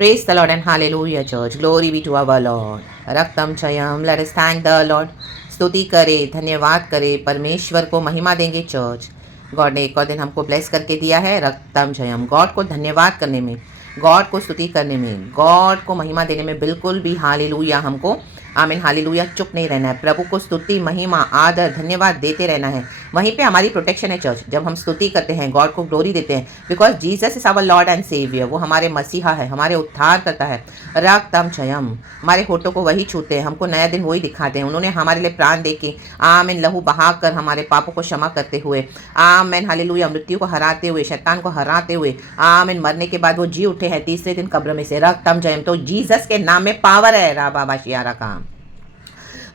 Praise the Lord and hallelujah, church. Glory be to our Lord. रक्तम चयम. Let us thank the Lord. स्तुति करें, धन्यवाद करें, परमेश्वर को महिमा देंगे चर्च. गॉड ने एक और दिन हमको ब्लेस करके दिया है. रक्तम जयम. गॉड को धन्यवाद करने में, गॉड को स्तुति करने में, गॉड को महिमा देने में बिल्कुल भी हालेलुया हमको आमीन हालेलुया चुप नहीं रहना है. प्रभु को स्तुति, महिमा, आदर, धन्यवाद देते रहना है. वहीं पे हमारी प्रोटेक्शन है चर्च. जब हम स्तुति करते हैं, गॉड को ग्लोरी देते हैं, because Jesus is our Lord and saviour. वो हमारे मसीहा है, हमारे उद्धार करता है. रक्तम चयम. हमारे होठों को वही छूते हैं, हमको नया दिन वही दिखाते हैं. उन्होंने हमारे लिए प्राण दे के आमीन लहू बहाकर हमारे पापों को क्षमा करते हुए आमीन हालेलुया मृत्यु को हराते हुए, शैतान को हराते हुए आमीन मरने के बाद वो जी उठे हैं तीसरे दिन कब्र में से. रक्तम जयम. तो जीसस के नाम में पावर है. रा बाबा शियारा का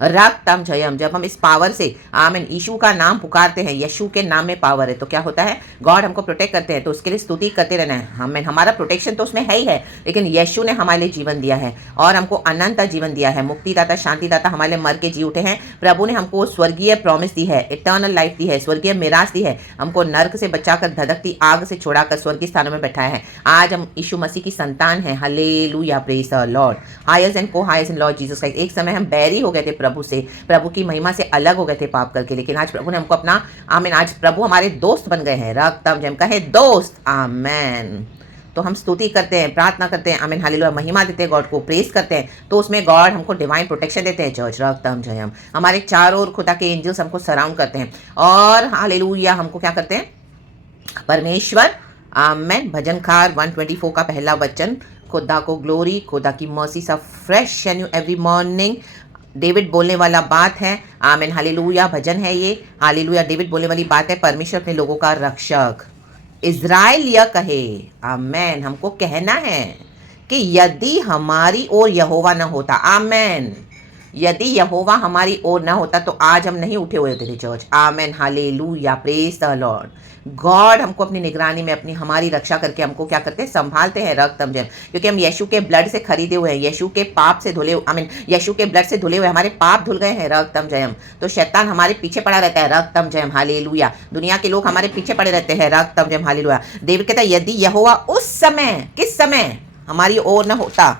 रक्तम जयम. जब हम इस पावर से आमीन यीशु का नाम पुकारते हैं, यीशु के नाम में पावर है, तो क्या होता है? गॉड हमको प्रोटेक्ट करते हैं. तो उसके लिए स्तुति करते रहना है. हमारा प्रोटेक्शन तो उसमें है ही है, लेकिन यीशु ने हमारे लिए जीवन दिया है और हमको अनंत जीवन दिया है. मुक्तिदाता, शांतिदाता हमारे लिए मर के जी उठे हैं. प्रभु ने हमको स्वर्गीय प्रॉमिस दी है, इटर्नल लाइफ दी है, स्वर्गीय मिरास दी है. हमको नर्क से बचाकर, धधकती आग से छुड़ाकर स्वर्गीय स्थानों में बैठाया है. आज हम यीशु मसीह की संतान हैं. Hallelujah. Praise the Lord. Heirs and coheirs in Lord Jesus Christ. एक समय हम बैरी हो गए थे प्रभु से, प्रभु की महिमा से अलग हो गए थे पाप करके, लेकिन आज प्रभु ने हमको अपना आमीन, आज प्रभु हमारे दोस्त बन गए हैं. रक्तम जयम. कहे दोस्त. आमेन. तो हम स्तुति करते हैं, प्रार्थना करते हैं, आमीन हालेलुया, महिमा देते हैं, गॉड को प्रेज करते हैं, तो उसमें गॉड हमको डिवाइन प्रोटेक्शन देते हैं चर्च. रक्तम जयम. हमारे चारों ओर खुदा के एंजल्स हमको सराउंड करते हैं और हालेलुया हमको क्या करते हैं? परमेश्वर आमेन. भजनकार 124 का पहला वचन. खुदा को ग्लोरी, खुदा की मर्सी सब fresh and new every morning. David बोलने वाला बात है. आमीन हालेलुया भजन है ये. हालेलुया डेविड बोलने वाली बात है. परमेश्वर अपने लोगों का रक्षक. इज़राइल यह कहे. आमेन. हमको कहना है कि यदि हमारी ओर यहोवा न होता. आमेन. यदि यहोवा हमारी ओर न होता तो आज हम नहीं उठे हुए होते थे church. Amen hallelujah. Praise the Lord. God हमको अपनी निगरानी में, अपनी हमारी रक्षा करके हमको क्या करते हैं? संभालते हैं. रक्तम जयम. क्योंकि हम यीशु के ब्लड से खरीदे हुए हैं, यीशु के पाप से धुले, आमीन यीशु के ब्लड से धुले हुए हमारे पाप धुल गए हैं. रक्तम जयम. तो शैतान हमारे पीछे पड़ा रहता है. रक्तम जयम. हालेलुया. दुनिया के लोग हमारे पीछे पड़े रहते हैं. रक्तम जयम. हालेलुया. डेविड कहता है यदि यहोवा उस समय, किस समय हमारी ओर न होता,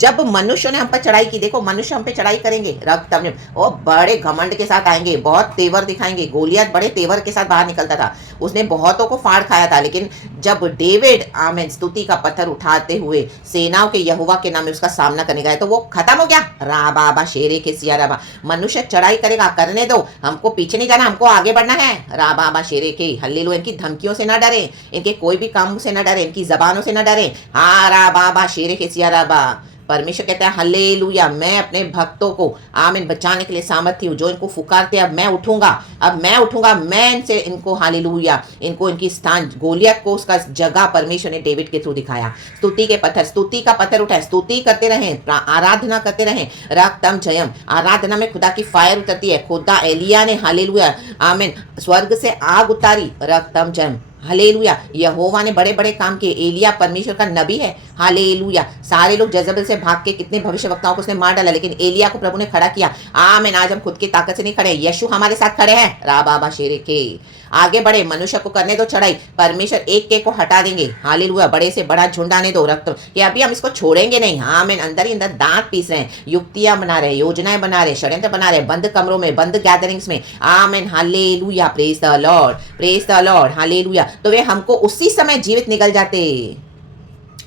जब मनुष्यों ने हम पर चढ़ाई की. देखो मनुष्य हम पे चढ़ाई करेंगे. रक्तम वो बड़े घमंड के साथ आएंगे, बहुत तेवर दिखाएंगे. गोलियत बड़े तेवर के साथ बाहर निकलता था, उसने बहुतों को फाड़ खाया था. लेकिन जब डेविड आमीन स्तुति का पत्थर उठाते हुए सेनाओं के यहोवा के नाम में उसका सामना करने गया, तो वो खत्म हो गया. रा बाबा शेरे के सिया राबा. मनुष्य चढ़ाई करेगा, करने दो, हमको पीछे नहीं जाना, हमको आगे बढ़ना है. रा बाबा शेरे के. हल्लेलुया. इनकी धमकियों से ना डरे, इनके कोई भी काम से ना डरे, इनकी जबानों से ना डरे. हाँ रा बाबा शेरे के सिया राबा. परमेश्वर कहता है हल्लेलुया, मैं अपने भक्तों को आमीन बचाने के लिए सामर्थ्य हूँ. जो इनको फुकारते हैं, अब मैं उठूंगा, अब मैं उठूंगा, मैं इनसे इनको हालेलुया इनको इनकी स्थान, गोलियत को उसका जगह परमेश्वर ने डेविड के थ्रू दिखाया. स्तुति के पत्थर, स्तुति का पत्थर उठाए, स्तुति करते रहें, आराधना करते रहें. रक्तम जयम. आराधना में खुदा की फायर उतरती है. खुदा एलिया ने हालेलुया आमीन स्वर्ग से आग उतारी. रक्तम जयम. हालेलुया. यहोवा ने बड़े बड़े काम किए. एलिया परमेश्वर का नबी है. हालेलुया. सारे लोग जजबेल से भाग के कितने भविष्यवक्ताओं को उसने मार डाला, लेकिन एलिया को प्रभु ने खड़ा किया. आमीन. आज हम खुद की ताकत से नहीं खड़े, यीशु हमारे साथ खड़े हैं. रा बाबा शेरे के. आगे बढ़े, मनुष्य को करने दो चढ़ाई, परमेश्वर एक के को हटा देंगे. हालेलुया. बड़े से बड़ा झुंड आने दो. रक्त कि अभी हम इसको छोड़ेंगे नहीं. आमीन. अंदर ही अंदर दांत पीस रहे हैं, युक्तियां बना रहे, योजनाएं बना रहे, षड्यंत्र बना रहे, बंद कमरों में, बंद गैदरिंग्स में. आमीन hallelujah. Praise the Lord. Praise the Lord. Hallelujah. तो वे हमको उसी समय जीवित निकल जाते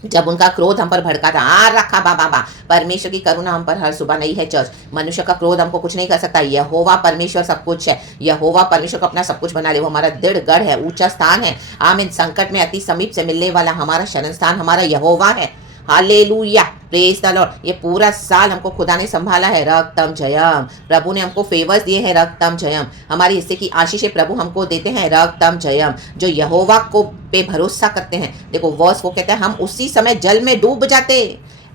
जब उनका क्रोध हम पर भड़का था. आ रखा बाबा. परमेश्वर की करुणा हम पर हर सुबह नहीं है चर्च. मनुष्य का क्रोध हमको कुछ नहीं कर सकता. यहोवा परमेश्वर सब कुछ है. यहोवा परमेश्वर को अपना सब कुछ बना ले. वो हमारा दृढ़ गढ़ है, ऊंचा स्थान है. आमीन. संकट में अति समीप से मिलने वाला हमारा शरण स्थान हमारा यहोवा है. हालेलुया. Praise the Lord. ये पूरा साल हमको खुदा ने संभाला है. रक्तम जयम. प्रभु ने हमको फेवर्स दिए हैं. रक्तम जयम. हमारे हिस्से की आशीषें प्रभु हमको देते हैं. रक्तम जयम. जो यहोवा को पे भरोसा करते हैं, देखो वर्स वो कहते हैं हम उसी समय जल में डूब जाते.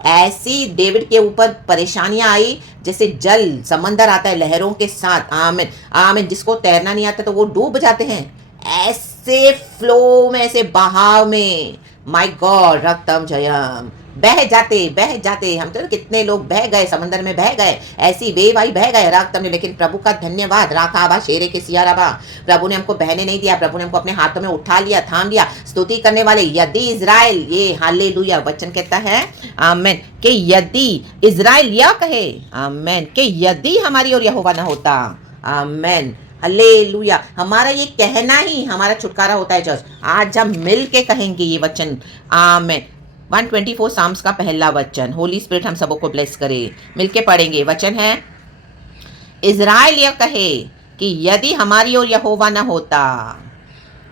ऐसी डेविड के ऊपर परेशानियां आई जैसे जल समंदर आता है लहरों के साथ. आमीन. आमीन. जिसको तैरना नहीं आता तो वो डूब जाते हैं. ऐसे फ्लो में, ऐसे बहाव में. My God. रक्तम जयम. बह जाते। हम तो कितने लोग बह गए, समंदर में बह गए, ऐसी वेव आई बह गए रागतम में, लेकिन प्रभु का धन्यवाद। राखाबा शेरे के सियाराबा, प्रभु ने हमको बहने नहीं दिया, प्रभु ने हमको अपने हाथों में उठा लिया, थाम लिया। स्तुति करने वाले यदि इज़राइल, ये हालेलुया वचन कहता है आमेन, कि यदि इज़राइल यह कहे आमेन, कि यदि हमारी और यहोवा ना होता आमेन, हालेलुया। हमारा ये कहना ही हमारा छुटकारा होता है चर्च। आज हम मिल के कहेंगे ये वचन आमेन। 124 साम्स का पहला वचन, होली स्पिरिट हम सबों को ब्लेस करे, मिलके पढ़ेंगे। वचन है, इज़राइल यह कहे कि यदि हमारी ओर यहोवा न होता।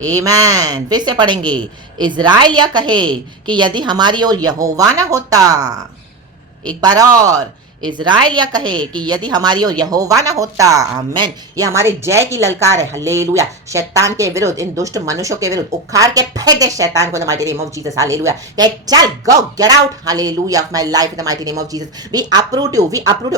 आमेन। फिर से पढ़ेंगे, इज़राइल यह कहे कि यदि हमारी ओर यहोवा न होता। एक बार और, इज़राइल यह कहे कि यदि हमारी ओर यहोवा न होता। आमेन। ये हमारे जय की ललकार है। हालेलुया। शैतान के विरुद्ध, इन दुष्ट मनुष्यों के विरुद्ध उखाड़ के फेंक दे शैतान को, in the mighty name of Jesus. Hallelujah. चल go, get out hallelujah of my life in the mighty name of Jesus. We uproot you,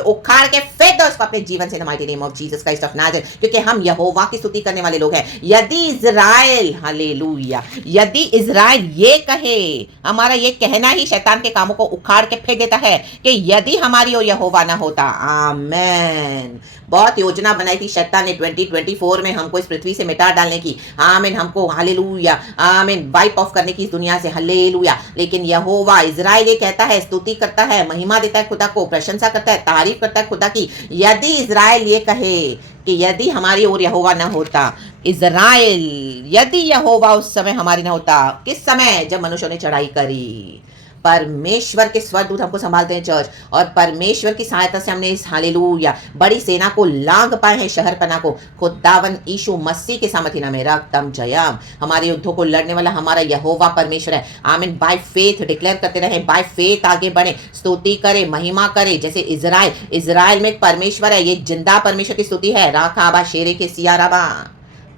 उखाड़ के फेंक दो इसको अपने जीवन से in the mighty name of Jesus Christ of Nazareth, क्योंकि हम यहोवा की स्तुति करने वाले लोग हैं। यदि इज़राइल, हालेलुया, यदि इज़राइल ये कहे, हमारा ये कहना ही शैतान के कामों को उखाड़ के फेंक देता है कि यदि हमारी ओर यहोवा ना होता। आमेन। बहुत योजना बनाई थी शैतान ने 2024 में हमको इस पृथ्वी से मिटा डालने की। आमीन। हमको हालेलुया आमीन वाइप ऑफ करने की इस दुनिया से। हालेलुया। लेकिन यहोवा, इज़राइल ये कहता है, स्तुति करता है, महिमा देता है खुदा को, प्रशंसा करता है, तारीफ करता है खुदा की। यदि इज़राइल ये कहे कि यदि हमारी ओर यहोवा ना होता। इज़राइल, यदि यहोवा उस समय हमारी ना होता। किस समय? जब मनुष्यों ने चढ़ाई करी। परमेश्वर के स्वरदूत हमको संभालते हैं चर्च, और परमेश्वर की सहायता से हमने इस हालेलुया बड़ी सेना को लांग पाए हैं, शहरपना को। खुदावन यीशु मसीह के सामर्थ्य नाम में रक्तम जयम। हमारे युद्धों को लड़ने वाला हमारा यहोवा परमेश्वर है। आमीन। बाय फेथ डिक्लेयर करते रहे, बाय फेथ आगे बढ़े, स्तुति करे, महिमा करे। जैसे इज़राइल में एक परमेश्वर है, ये जिंदा परमेश्वर की स्तुति है। राखाबा शेरे के सियाराबा।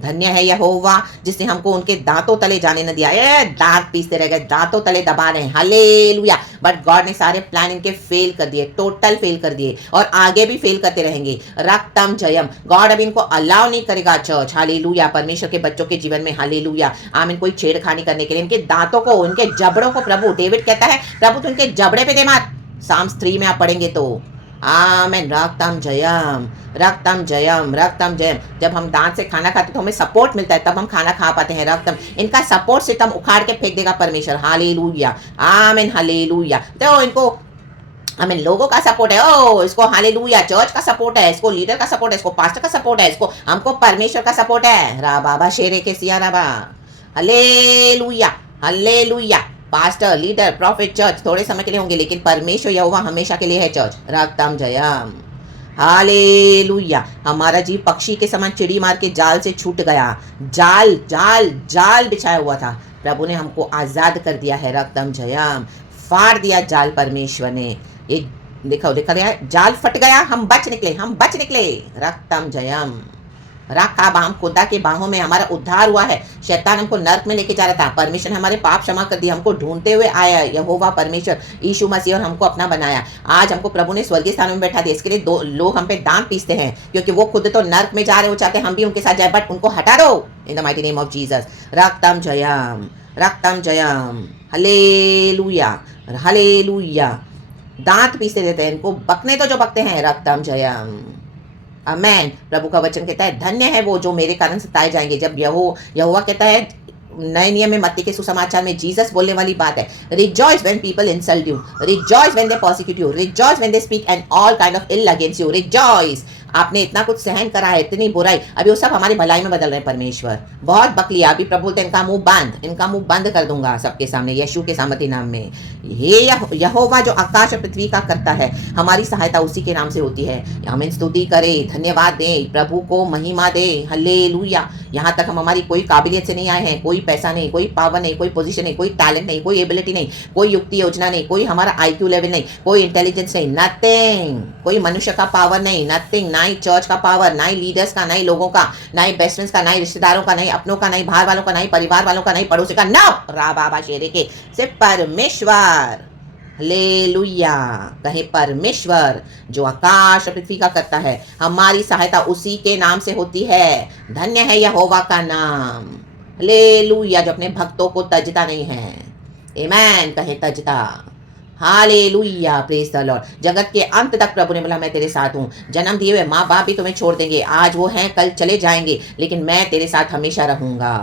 धन्य है यहोवा जिसने हमको उनके दांतों तले जाने न दिया। दांत पीसते रह गए, दांतों तले दबा रहे हैं। हालेलुया। बट गॉड ने सारे प्लान इनके फेल कर दिए, टोटल फेल कर दिए, और आगे भी फेल करते रहेंगे। रक्तम जयम। गॉड अब इनको अलाउ नहीं करेगा चर्च। हालेलुया। परमेश्वर के बच्चों के जीवन में हालेलुया आमीन कोई छेड़खानी करने के लिए। इनके दांतों को, इनके जबड़ों को प्रभु, डेविड कहता है प्रभु तो इनके जबड़े पे दे मार। साम्स 3 में आप पढ़ेंगे तो। आमेन। रक्तम जयम, रक्तम जयम, रक्तम जयम। जब हम दांत से खाना खाते तो हमें सपोर्ट मिलता है, तब हम खाना खा पाते हैं। रक्तम, इनका सपोर्ट सिस्टम उखाड़ के फेंक देगा परमेश्वर। Hallelujah amen. हालेलुया। तो इनको हमें लोगों का सपोर्ट है, ओ इसको हालेलुया चर्च का सपोर्ट है, इसको लीडर का सपोर्ट है, इसको पास्टर का सपोर्ट है, इसको हमको परमेश्वर का सपोर्ट है। रा बाबा शेरे के सिया राबा। Hallelujah hallelujah. Pastor, leader, prophet, church थोड़े समय के लिए होंगे, लेकिन परमेश्वर यहोवा हमेशा के लिए है चर्च। रक्तम जयम। हालेलुया। हमारा जीव पक्षी के समान चिड़ी मार के जाल से छूट गया। जाल जाल जाल बिछाया हुआ था, प्रभु ने हमको आजाद कर दिया है। रक्तम जयम। फाड़ दिया जाल परमेश्वर ने। ये देखो देखा गया, जाल फट गया, हम बच निकले, हम बच निकले। रक्तम जयम। रखा बाम, खुदा के बाहों में हमारा उद्धार हुआ है। शैतान हमको नर्क में लेके जा रहा था, परमेश्वर ने हमारे पाप क्षमा कर दिए, हमको ढूंढते हुए आया यहोवा परमेश्वर यीशु मसीह, और हमको अपना बनाया। आज हमको प्रभु ने स्वर्गीय स्थान में बैठा दिया। इसके लिए दो लोग हम पे दांत पीसते हैं, क्योंकि वो खुद तो नर्क में जा रहे हो, चाहते हम भी उनके साथ जाए, बट उनको हटा दो in the mighty name of Jesus. रक्तम जयम, रक्तम जयम। Hallelujah hallelujah. दांत पीसते देते हैं, इनको बकने तो जो बकते हैं। रक्तम जयम। आमेन। प्रभु का वचन कहता है धन्य है वो जो मेरे कारण सताए जाएंगे। जब यहोवा कहता है नए नियम में मत्ती के सुसमाचार में जीसस बोलने वाली बात है, rejoice when people insult you, rejoice when they persecute you, rejoice when they speak and all kind of ill against you. Rejoice. आपने इतना कुछ सहन करा है, इतनी बुराई, अभी वो सब हमारी भलाई में बदल रहे हैं परमेश्वर। बहुत बकलिया, अभी प्रभु बोलते इनका मुंह बंद, इनका मुंह बंद कर दूंगा सबके सामने यीशु के सामर्थी नाम में। हे यहोवा जो आकाश और पृथ्वी का करता है, हमारी सहायता उसी के नाम से होती है। हमें स्तुति करे, धन्यवाद दें, प्रभु को महिमा दे। हल्लेलुया। यहाँ तक हम हमारी कोई काबिलियत से नहीं आए हैं, कोई पैसा नहीं, कोई पावर नहीं, कोई पोजीशन नहीं, कोई टैलेंट नहीं, कोई एबिलिटी नहीं, कोई युक्ति योजना नहीं, कोई हमारा IQ लेवल नहीं, कोई इंटेलिजेंस नहीं, नथिंग। कोई मनुष्य का पावर नहीं, नथिंग। ना ही चर्च का पावर, ना ही लीडर्स का, ना ही लोगों का, ना ही बेस्ट फ्रेंड्स का, ना ही रिश्तेदारों का, ना ही अपनों का, ना ही बाहर वालों का, ना ही परिवार वालों का, ना ही पड़ोसी का। नो रा बाबा शेरे के से परमेश्वर। हालेलुया। कहे परमेश्वर जो आकाश और पृथ्वी का करता है, हमारी सहायता उसी के नाम से होती है। धन्य है यहोवा का नाम। हालेलुया। जो अपने भक्तों को तजता नहीं है। आमेन। कहे तजता, हालेलुया, प्रेज द लॉर्ड। जगत के अंत तक प्रभु ने बोला मैं तेरे साथ हूँ। जन्म दिए हुए माँ बाप भी तुम्हें छोड़ देंगे, आज वो हैं कल चले जाएंगे, लेकिन मैं तेरे साथ हमेशा रहूंगा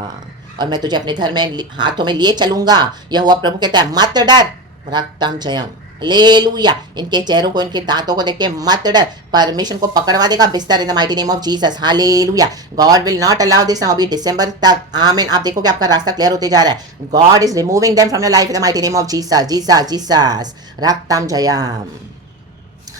और मैं तुझे अपने घर में हाथों में लिए चलूंगा। यह हुआ प्रभु कहता है मत डर, रक्तम जयम। हालेलुया, इनके चेहरों को इनके दांतों को देख के मत डर, परमेश्वर को पकड़वा देगा बिस्तर इन the mighty name of Jesus. Hallelujah, God will not allow this now, अभी दिसंबर तक। आमीन। आप देखोगे आपका रास्ता क्लियर होते जा रहा है। God is removing them from your life in the mighty name of Jesus, Jesus, Jesus, रक्तम जयम।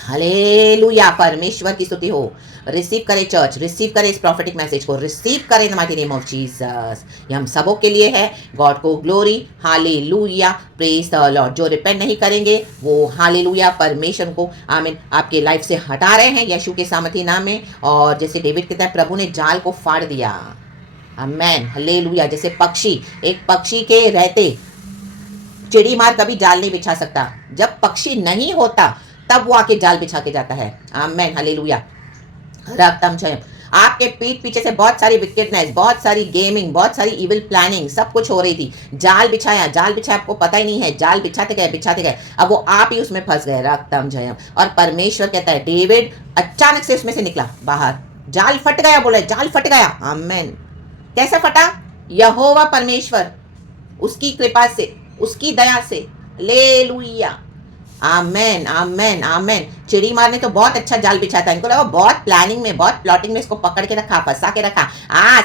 हालेलुया, परमेश्वर की स्तुति हो। रिसीव करे चर्च, रिसीव करे इस प्रॉफिटिक मैसेज को, रिसीव करे इन the mighty name of Jesus. ये हम सबों के लिए है। गॉड को glory, hallelujah, praise the Lord. जो रिपेंट नहीं करेंगे वो हालेलुया परमेश्वर को आमीन आपके लाइफ से हटा रहे हैं यीशु के सामर्थी नाम में। और जैसे डेविड कहता है प्रभु ने जाल को फाड़ दिया, आमीन, हालेलुया। जैसे पक्षी, एक पक्षी के रहते चिड़ी मार कभी जाल नहीं बिछा सकता, जब पक्षी नहीं होता तब वो आके जाल बिछा के जाता है। आमीन, हालेलुया, रक्तम जयम। आपके पीठ पीछे से बहुत सारी विकेटनेस, बहुत सारी गेमिंग, बहुत सारी इविल प्लानिंग, सब कुछ हो रही थी। जाल बिछाया, जाल बिछाया, आपको पता ही नहीं है, जाल बिछाते गए, अब वो आप ही उसमें फंस गए। रक्तम जयम। और परमेश्वर कहता है डेविड अचानक से उसमें से निकला बाहर, जाल फट गया, बोले जाल फट गया। आमीन। कैसे फटा? यहोवा परमेश्वर उसकी कृपा से, उसकी दया से। हालेलुया, आमेन, आमेन, आमेन। चिड़ी मारने तो बहुत अच्छा जाल बिछा था, इनको लगा बहुत प्लानिंग में, बहुत प्लॉटिंग में इसको पकड़ के रखा, फंसा के रखा।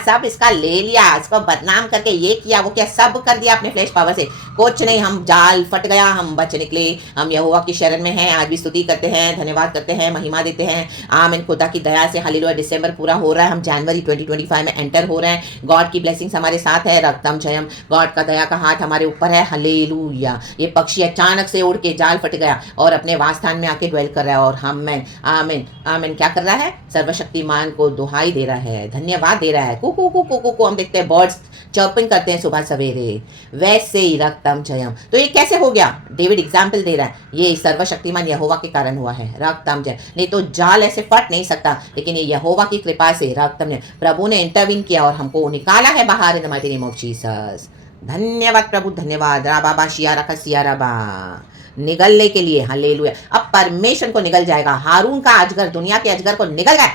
सब इसका ले लिया, इसको बदनाम करके ये किया वो किया, सब कर दिया अपने फ्लैश पावर से। कुछ नहीं, हम जाल फट गया, हम बच निकले। हम यहोवा की शरण में हैं, आज भी स्तुति करते हैं, धन्यवाद करते हैं, महिमा देते हैं। आमीन, खुदा की दया से। हालेलुया, दिसंबर पूरा हो रहा है, हम जनवरी 2025 में एंटर हो रहे हैं। गॉड की ब्लेसिंग्स हमारे साथ है। रक्तम जयम, गॉड का दया का हाथ हमारे ऊपर है। हालेलुया, ये पक्षी अचानक से उड़ के जाल फट गया और अपने वासस्थान में आके ड्वेल कर रहा है। और हम आमीन, आमीन क्या कर रहा है? सर्वशक्तिमान को दुहाई दे रहा है, धन्यवाद दे रहा है। कुकू कुकू कुकू, हम देखते हैं बर्ड्स चर्पिंग करते हैं सुबह सवेरे, वैसे ही रक्तम जयम। तो ये कैसे हो गया? डेविड एग्जाम्पल दे रहा है, ये सर्वशक्तिमान यहोवा के कारण हुआ है। रक्तम जयम, नहीं तो जाल ऐसे फट नहीं सकता, लेकिन ये यहोवा की कृपा से रक्तम जयम, प्रभु ने इंटरवीन किया और हमको निकाला है बाहर इन the mighty name of Jesus. धन्यवाद प्रभु, धन्यवाद। राबा शिया रखा सिया राबा, निगलने के लिए। हालेलुया, अब परमेश्वर को निगल जाएगा। हारून का अजगर, दुनिया के अजगर को निगल गए,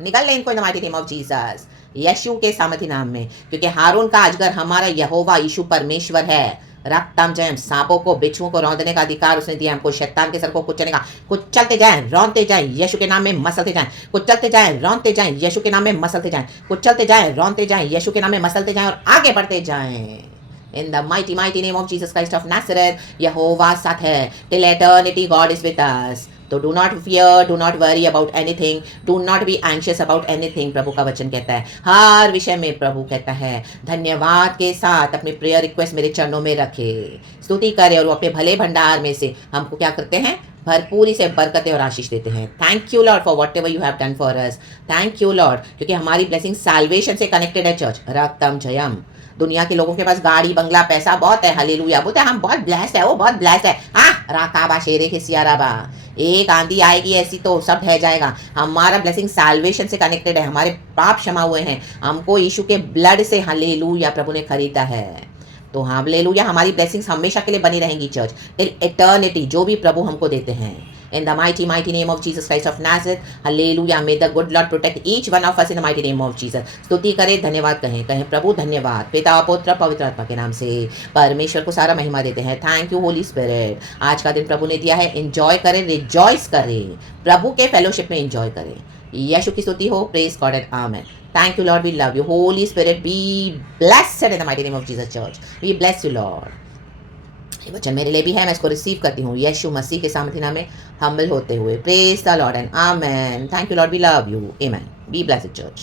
निगल ले इनको in the mighty name of Jesus, यीशु के सामर्थी नाम में। क्योंकि हारून का अजगर हमारा यहोवा यीशु परमेश्वर है। रक्तम जयम, सांपों को बिच्छुओं को रौंदने का अधिकार उसने दिया हमको, शैतान के सर को कुचलने का। कुचलते जाएं, रौंदते जाएं, यीशु के नाम में मसलते जाएं। कुचलते जाएं, रौंदते जाएं, यीशु के नाम में मसलते जाएं। कुचलते जाएं, रौंदते जाएं, यीशु के नाम में मसलते जाएं और आगे बढ़ते जाएं। In the mighty, mighty name of Jesus Christ of Nazareth, यहोवा साथ है। Till eternity God is with us. तो do not fear, do not worry about anything, do not be anxious about anything, प्रभु का वचन कहता है। हर विषय में प्रभु कहता है धन्यवाद के साथ अपने प्रेयर रिक्वेस्ट मेरे चरणों में रखे, स्तुति करे और वो अपने भले भंडार में से हमको क्या करते हैं? भरपूरी से बरकतें और आशीष देते हैं। Thank you Lord for what ever you have done for us. Thank you Lord, क्योंकि हमारी ब्लेसिंग साल्वेशन से कनेक्टेड है चर्च। रक्तम जयम। दुनिया के लोगों के पास गाड़ी बंगला पैसा बहुत है, हालेलुया, बोलते हैं हम बहुत ब्लेस्ड है, वो बहुत ब्लेस्ड है। राकाबा शेरे के सियाराबा, एक आंधी आएगी ऐसी तो सब ढह जाएगा। हमारा ब्लेसिंग साल्वेशन से कनेक्टेड है, हमारे पाप क्षमा हुए हैं, हमको यीशु के ब्लड से हालेलुया प्रभु ने खरीदा है। तो हालेलुया, हमारी ब्लेसिंग्स हमेशा के लिए बनी रहेंगी चर्च, टिल एटर्निटी, जो भी प्रभु हमको देते हैं। In the mighty, mighty name of Jesus Christ of Nazareth, hallelujah, may the good Lord protect each one of us in the mighty name of Jesus. स्तुति करें, धन्यवाद कहें प्रभु धन्यवाद, पिता पुत्र पवित्र आत्मा के नाम से परमेश्वर को सारा महिमा देते हैं। थैंक यू होली स्पिरिट, आज का दिन प्रभु ने दिया है, एंजॉय करें, रिजॉइस करें, प्रभु के फेलोशिप में एंजॉय करें। यीशु की स्तुति हो, praise God and amen. Thank you Lord, we love you. Holy Spirit, be blessed in the mighty name of Jesus Church. We bless you Lord. ये वचन मेरे लिए भी है, मैं इसको रिसीव करती हूँ यीशु मसीह के सामर्थी नाम में हम्बल होते हुए। Praise the Lord and amen. Thank you Lord, we love you, amen. Be blessed church.